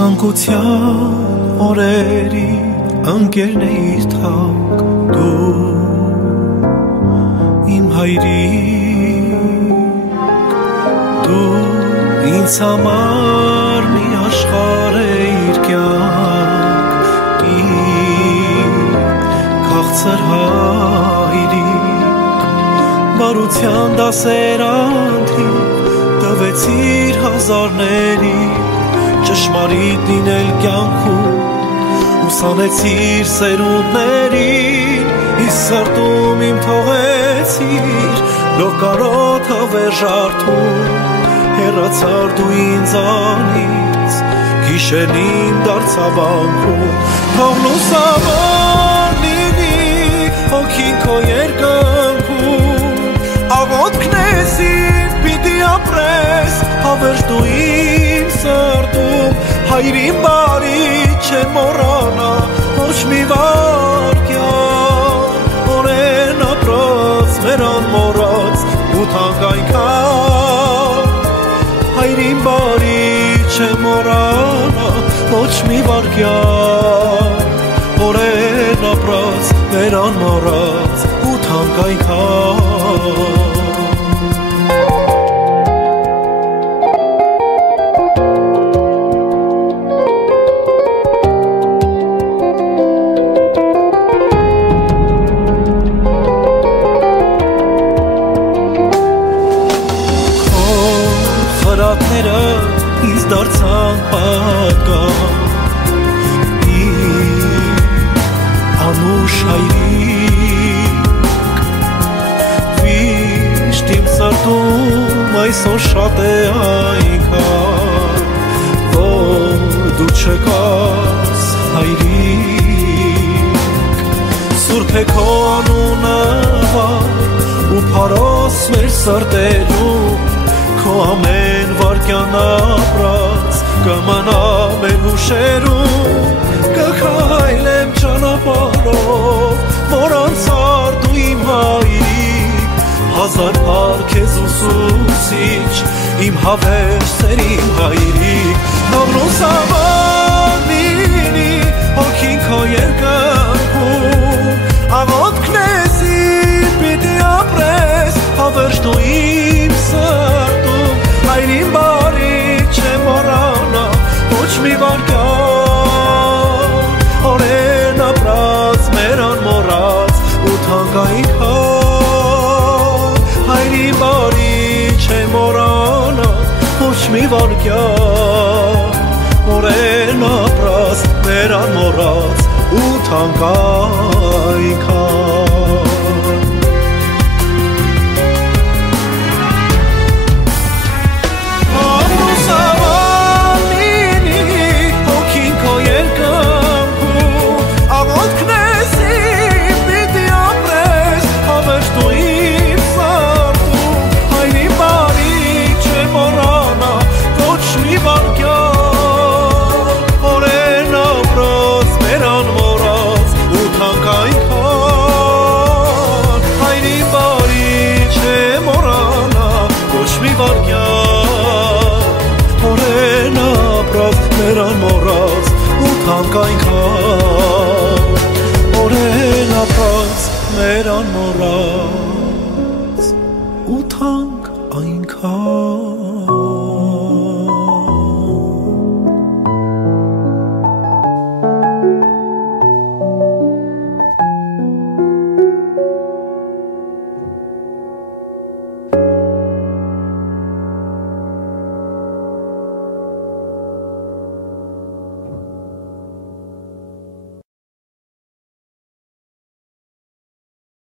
Մանկության օրերի ընկերն էիր թակ դու իմ հայրիկ դու ինձ համար մի աշխարհ էիր կյանք իմ քաղցր հայրիկ բարության դասեր անթիվ տվեցիր հազարների ճշմարիտ լինել կյանքում ուսանեցիր սերունդներին իսկ սրտում իմ թողեցիր լոկարոտ հավերժարդում հեռացար դու ինձանից գիշերին դարձավանքում թող լուսավոր լինի հոգին քո երկնքում աղոթքնեսին պիտի ապրես հավերժ դու իմ սրտում հայրին բարի չեմ մոռանա ոչ մի վայրկյան օրեն ապրած մեր անմոռաց ու թանկ այնքան հայրին բարի չեմ մոռանա ոչ մի վայրկյան օրեն ապրած մեր անմոռաց ու թանկ այնքան Ինձ դարձան պատկան անուշ հայրիկ վիշտ իմ սրտում այսօր շատ է այնքան որ դու չկաս հայրիկ սուրբ է քո անունը ու փարոս մեր սրտերում քո ամեն վարքյան ապրած կմնա մեր հուշերում կքայլեմ ճանապարհով որ անցար դու իմ հայրիկ հազար փառք քեզ ուսուցիչ իմ հավերժ սերիմ հայրիկ թող լուսավոր լինի հոգին քո երկնքում աղոթքնեսին պիտի ապրես հավերժ դու իմ սրտում հայրին բարի չեմ մոռանա ոչ մի վայրկյան օրեն ապրած մեր անմոռաց ու թանկ այնքան հայրին բարի չեմ մոռանա ոչ մի վայրկյան օրեն ապրած մեր անմոռաց ու թանկ այնքան մեր անմոռաց ու թանկ այնքան օրեն ապրած մեր անմոռաց